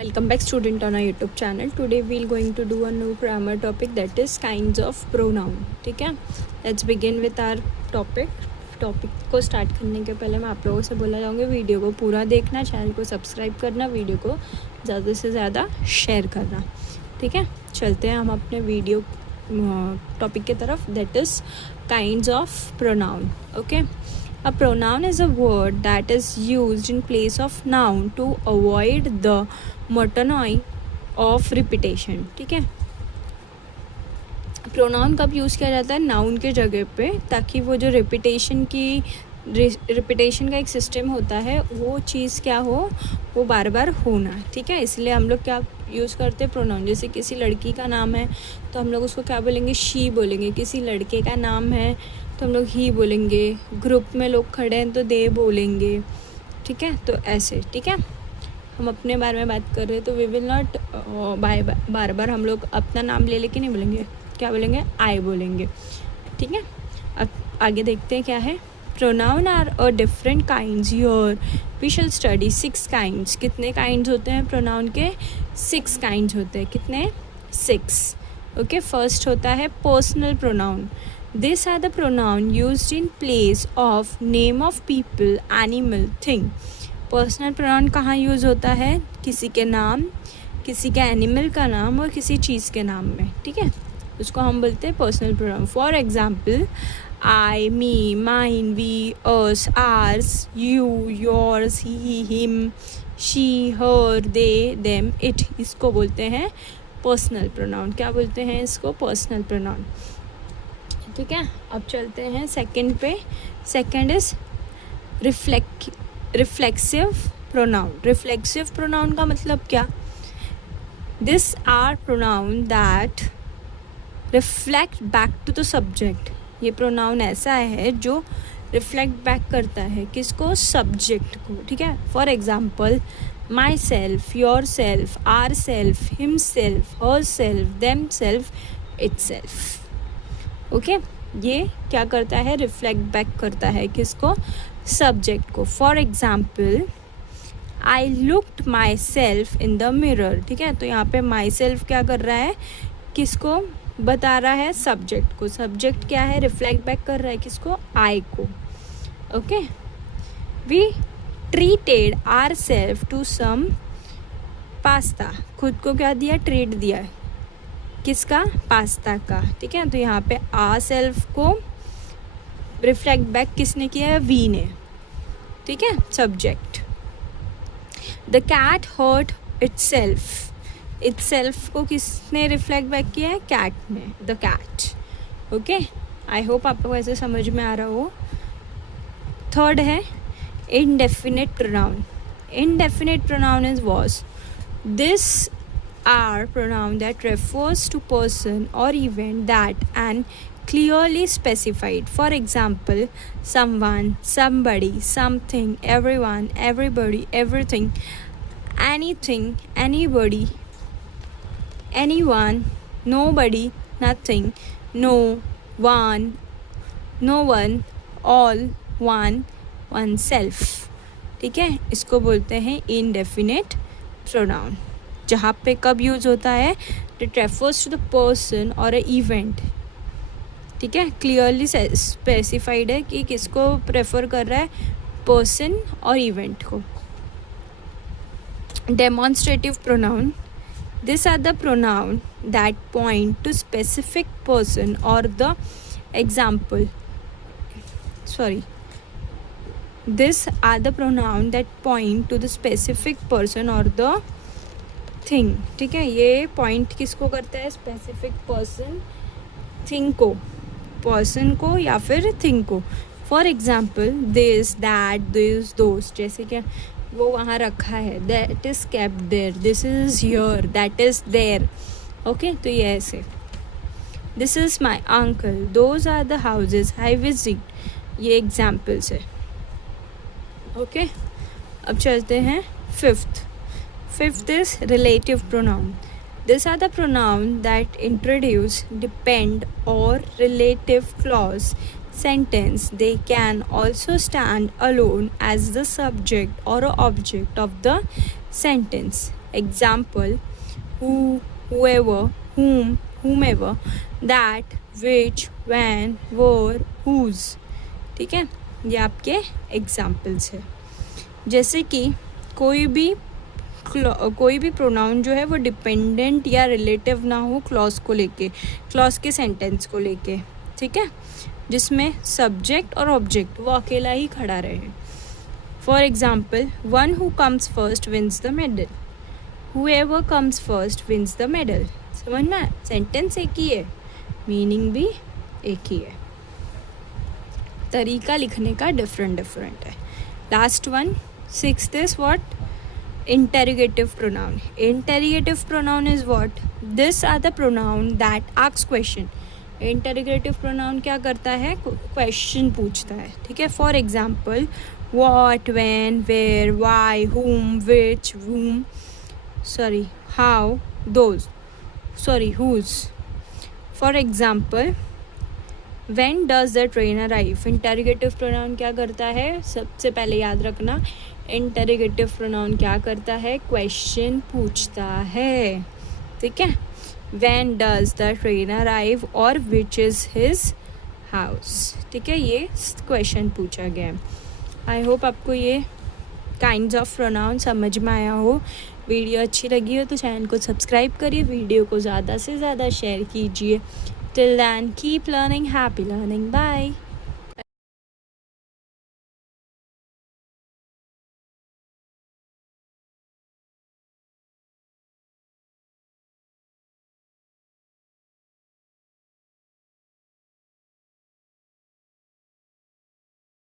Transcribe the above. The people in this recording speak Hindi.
Welcome back student on our YouTube channel. Today we're going to do a new grammar topic, that is kinds of pronoun. ठीक है, let's begin with our topic को स्टार्ट करने के पहले मैं आप लोगों से बोला जाऊँगी वीडियो को पूरा देखना, चैनल को सब्सक्राइब करना, वीडियो को ज़्यादा से ज़्यादा शेयर करना. ठीक है, चलते हैं हम अपने वीडियो टॉपिक की तरफ, that is kinds of pronoun. Okay, A pronoun is a word that is used in place of noun to avoid the monotony of repetition. ठीक है, प्रोनाउन कब यूज़ किया जाता है? नाउन के जगह पे, ताकि वो जो रिपीटेशन का एक सिस्टम होता है वो चीज़ क्या हो, वो बार बार होना. ठीक है, इसलिए हम लोग क्या यूज़ करते हैं प्रोनाउन. जैसे किसी लड़की का नाम है तो हम लोग उसको क्या बोलेंगे? शी बोलेंगे. किसी लड़के का नाम है तो हम लोग ही बोलेंगे. ग्रुप में लोग खड़े हैं तो दे बोलेंगे. ठीक है, तो ऐसे. ठीक है, हम अपने बारे में बात कर रहे हैं तो वी विल नॉट बार बार हम लोग अपना नाम ले लेके नहीं बोलेंगे. क्या बोलेंगे? आई बोलेंगे. ठीक है, अब आगे देखते हैं क्या है. Pronoun are a different kinds. Your we shall study 6 kinds. कितने काइंड्स होते हैं प्रोनाउन के? 6 काइंड्स होते हैं. कितने? 6. ओके, फर्स्ट होता है personal pronoun. These are the pronoun used in place of name of people, animal, thing. Personal pronoun कहाँ यूज़ होता है? किसी के नाम, किसी के एनिमल का नाम और किसी चीज़ के नाम में. ठीक है, उसको हम बोलते हैं personal pronoun. For example, I, me, mine, we, us, ours, you, yours, he, him, she, her, they, them, it. इसको बोलते हैं पर्सनल प्रोनाउन. क्या बोलते हैं इसको? Personal pronoun. ठीक है, अब चलते हैं सेकंड पे. Second is reflexive pronoun. Reflexive pronoun का मतलब क्या? This are pronoun that reflect back to the subject. ये प्रोनाउन ऐसा है जो रिफ्लेक्ट बैक करता है किसको? सब्जेक्ट को. ठीक है, for example, myself, yourself, ourself, himself, herself, themself, itself. Okay, ये क्या करता है? रिफ्लेक्ट बैक करता है किसको? सब्जेक्ट को. For example, I looked my self in the mirror. ठीक है, तो यहाँ पे माई सेल्फ क्या कर रहा है? किसको बता रहा है? सब्जेक्ट को. सब्जेक्ट क्या है? रिफ्लेक्ट बैक कर रहा है किसको? आई को. Okay, we treated ourself to some pasta. खुद को क्या दिया? ट्रीट दिया है. किसका? पास्ता का. ठीक है, तो यहाँ पे आ सेल्फ को रिफ्लेक्ट बैक किसने किया है? वी ने. ठीक है, subject. The cat hurt itself. Itself को किसने रिफ्लेक्ट बैक किया है? कैट ने. The cat. Okay, I hope आपको ऐसे समझ में आ रहा हो. थर्ड है indefinite pronoun. Indefinite pronoun is was. This are pronoun that refers to person or event that and clearly specified. For example, someone, somebody, something, everyone, everybody, everything, anything, anybody, anyone, nobody, nothing, no one, no one, all, one, oneself. ठीक है, इसको बोलते हैं indefinite pronoun. जहाँ पे कब यूज़ होता है? It refers to the person or a event. ठीक है, क्लियरली स्पेसिफाइड है कि किसको प्रेफर कर रहा है? पर्सन और इवेंट को. Demonstrative pronoun. This are the pronoun that point to specific person और the example. This are the pronoun that point to the specific person और द थिंग. ठीक है, ये पॉइंट किसको करता है? स्पेसिफिक पर्सन, थिंग को. पर्सन को या फिर थिंग को. For example, this, that, this, those. जैसे कि वो वहाँ रखा है, that is kept there. This is here, that is there. Okay, तो ये ऐसे. This is my uncle, those are the houses I visit. ये एग्जाम्पल्स है. ओके, अब चलते हैं fifth. Fifth is relative pronoun. These are the pronoun that introduce depend or relative clause sentence. They can also stand alone as the subject or object of the sentence. Example who, whoever, whom, whomever, that, which, when, were, whose. ठीक है, ये आपके एग्जाम्पल्स है. जैसे कि कोई भी प्रोनाउन जो है वो डिपेंडेंट या रिलेटिव ना हो क्लॉज को लेके, क्लॉज के सेंटेंस को लेके. ठीक है, जिसमें सब्जेक्ट और ऑब्जेक्ट वो अकेला ही खड़ा रहे. For example, one who comes first wins the medal. Whoever comes first wins the medal. समझ में, सेंटेंस एक ही है, मीनिंग भी एक ही है, तरीका लिखने का डिफरेंट है. Last one, sixth is what? Interrogative pronoun. Interrogative pronoun is what? This are the pronoun that ask question. Interrogative pronoun क्या करता है? क्वेश्चन पूछता है. ठीक है, for example, what, when, where, why, whom, which, whom, how, those, whose. For example, when does the train arrive? Interrogative pronoun क्या करता है? सबसे पहले याद रखना, इंटेरोगेटिव प्रोनाउन क्या करता है? क्वेश्चन पूछता है. ठीक है, when does the train arrive और which is his house. ठीक है, ये क्वेश्चन पूछा गया है. आई होप आपको ये काइंड्स ऑफ प्रोनाउन समझ में आया हो. वीडियो अच्छी लगी हो तो चैनल को सब्सक्राइब करिए, वीडियो को ज़्यादा से ज़्यादा शेयर कीजिए. Till then keep learning, happy learning, bye.